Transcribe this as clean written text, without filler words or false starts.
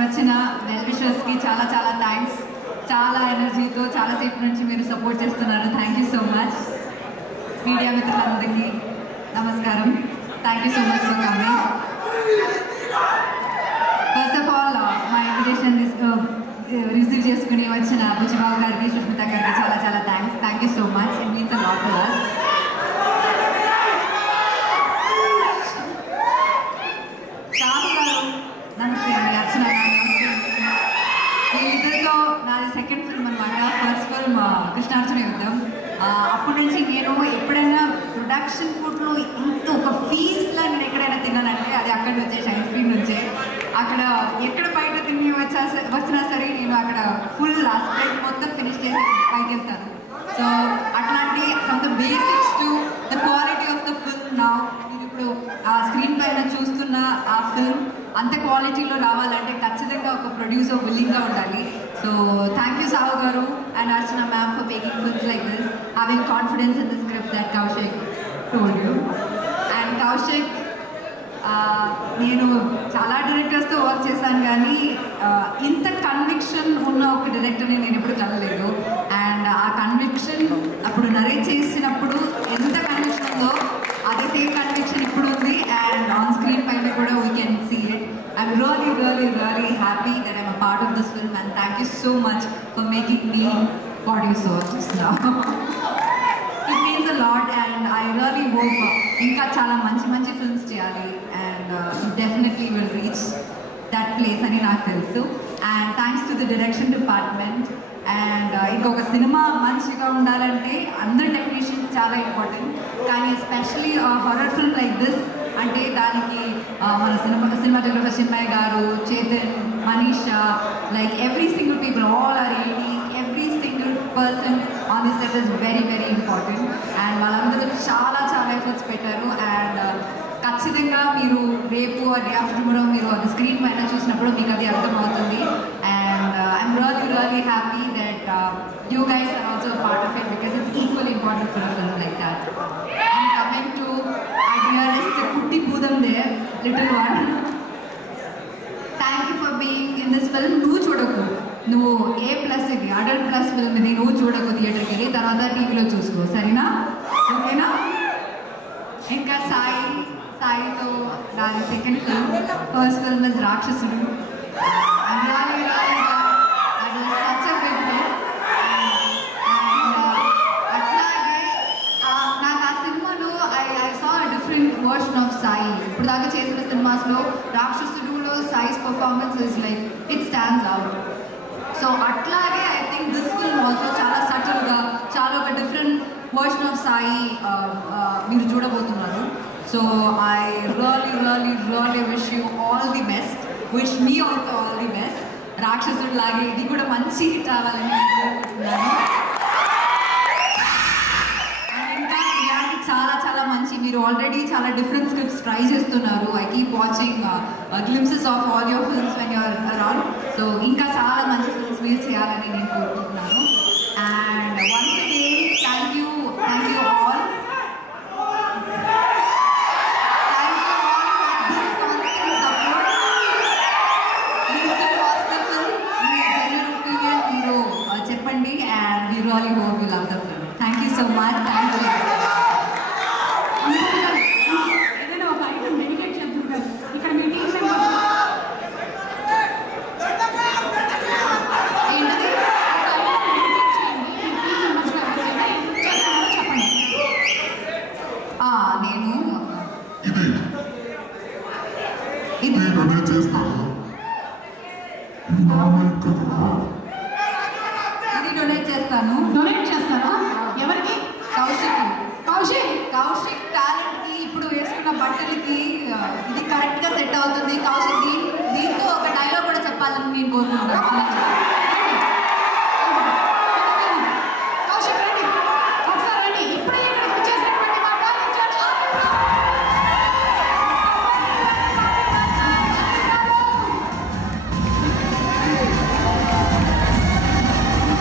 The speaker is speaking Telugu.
వచ్చిన వెల్ విషర్స్ కి చాలా చాలా థ్యాంక్స్. చాలా ఎనర్జీతో చాలాసేపు నుంచి మీరు సపోర్ట్ చేస్తున్నారు. Thank you so much. Media మిత్రులందరికీ నమస్కారం. Thank you so much for coming. First of all మా ఇన్విటేషన్ రిసీవ్ చేసుకుని వచ్చిన బుచ్చిబాబు గారికి, సుష్మిత గారికి చాలా చాలా thanks. Thank you so much. It means a lot to us. నమస్తే అండి. అర్చన గారు వీళ్ళిద్దరితో నాది సెకండ్ ఫిల్మ్ అనమాట. ఫస్ట్ ఫిల్మ్ కృష్ణార్జున యుద్ధం. అప్పటి నుంచి నేను ఎప్పుడైనా ప్రొడక్షన్ ఫుడ్లో ఇంత ఒక ఫీజ్లా నేను ఎక్కడైనా తిన్నానంటే అది అక్కడి నుంచే, షైన్ స్క్రీన్ నుంచే. అక్కడ ఎక్కడ బయట తిని వచ్చినా సరే నేను అక్కడ ఫుల్ ఆస్పెక్ట్ మొత్తం ఫినిష్ చేసి పైకి వెళ్తాను. సో అట్లాంటి from the basics to the quality of the film now మీరు ఇప్పుడు ఆ స్క్రీన్ పైన చూస్తున్న ఆ ఫిల్మ్ అంత క్వాలిటీలో రావాలంటే ఖచ్చితంగా ఒక ప్రొడ్యూసర్ విల్లింగ్గా ఉండాలి. సో థ్యాంక్ యూ సాహు గారు and Archana ma'am for making films like this, having confidence in the script that Kaushik told you. And Kaushik, నేను చాలా డైరెక్టర్స్తో వర్క్ చేశాను కానీ ఇంత కన్విక్షన్ ఉన్న ఒక డైరెక్టర్ని నేను ఎప్పుడు కలలేదు. అండ్ ఆ కన్విక్షన్ అప్పుడు నరేట్ చేసినప్పుడు ఎంత కన్విక్షన్ ఉందో అదే సేమ్ కన్విక్షన్ ఇప్పుడు ఉంది. అండ్ ఆన్ స్క్రీన్ పైన కూడా we can see it. I'm really happy that I'm a part of this film, and thank you so much for making me what you saw just now. It means a lot, and I really hope inka chala manchi films cheyali, and you definitely will reach that place ani naaku telusu. And thanks to the direction department. And inkoka cinema manchiga undalante andaru technicians chaala important, కానీ especially a horror film like this అంటే దానికి మన cinematographer Chinmayya garu, Chetan, Manisha, like every single people, all our ADs, every single person on this set is very important. And వాళ్ళందరూ చాలా ఎఫర్ట్స్ పెట్టారు. అండ్ ఖచ్చితంగా మీరు రేపు డే ఆఫ్టర్ టుమారో మీరు అది స్క్రీన్ పైన చూసినప్పుడు మీకు అది అర్థమవుతుంది. And I'm really happy that you guys are also a part of it, because it's equally important for a film like that. And coming to dearest Kutti Boodam there, little one, thank you for being in this film. నువ్వు చూడకు, నువ్వు A+ ఇది అడల్ట్ ప్లస్ ఫిల్మ్ ఇది, నువ్వు చూడకు థియేటర్కి వెళ్ళి, తర్వాత టీవీలో చూసుకో, సరేనా? ఓకేనా? ఇంకా సాయితో నాది second film. First film is Rakshasudu. Version of Sai ఇప్పుడు దాకా చేసిన సినిమాస్లో రాక్షసుడులో Sai's performance is like it stands out. So అట్లాగే I think this film also చాలా సటిల్గా చాలా ఒక డిఫరెంట్ వర్షన్ ఆఫ్ సాయి మీరు చూడబోతున్నారు. So I really wish you all the best. Wish me also all the best. రాక్షసుడు లాగే ఇది కూడా మంచి హిట్ అవ్వాలని కోరుకుంటున్నాను. చాలా మంచి, మీరు ఆల్రెడీ చాలా డిఫరెంట్ స్క్రిప్ట్స్ ట్రై చేస్తున్నారు. I keep watching glimpses of all your films when you're around. So ఇంకా చాలా మంచి ఫిల్మ్స్ మీరు చేయాలని నేను కోరుకుంటున్నాను. And once again thank you all. మీరు చెప్పండి. And we really hope you love the film. Thank you so much. ఏదైనా ఒక ఐటమ్ డెడికేట్ చేద్దాం ఇక్కడ మీ టీం నేను ఇది చేస్తాను.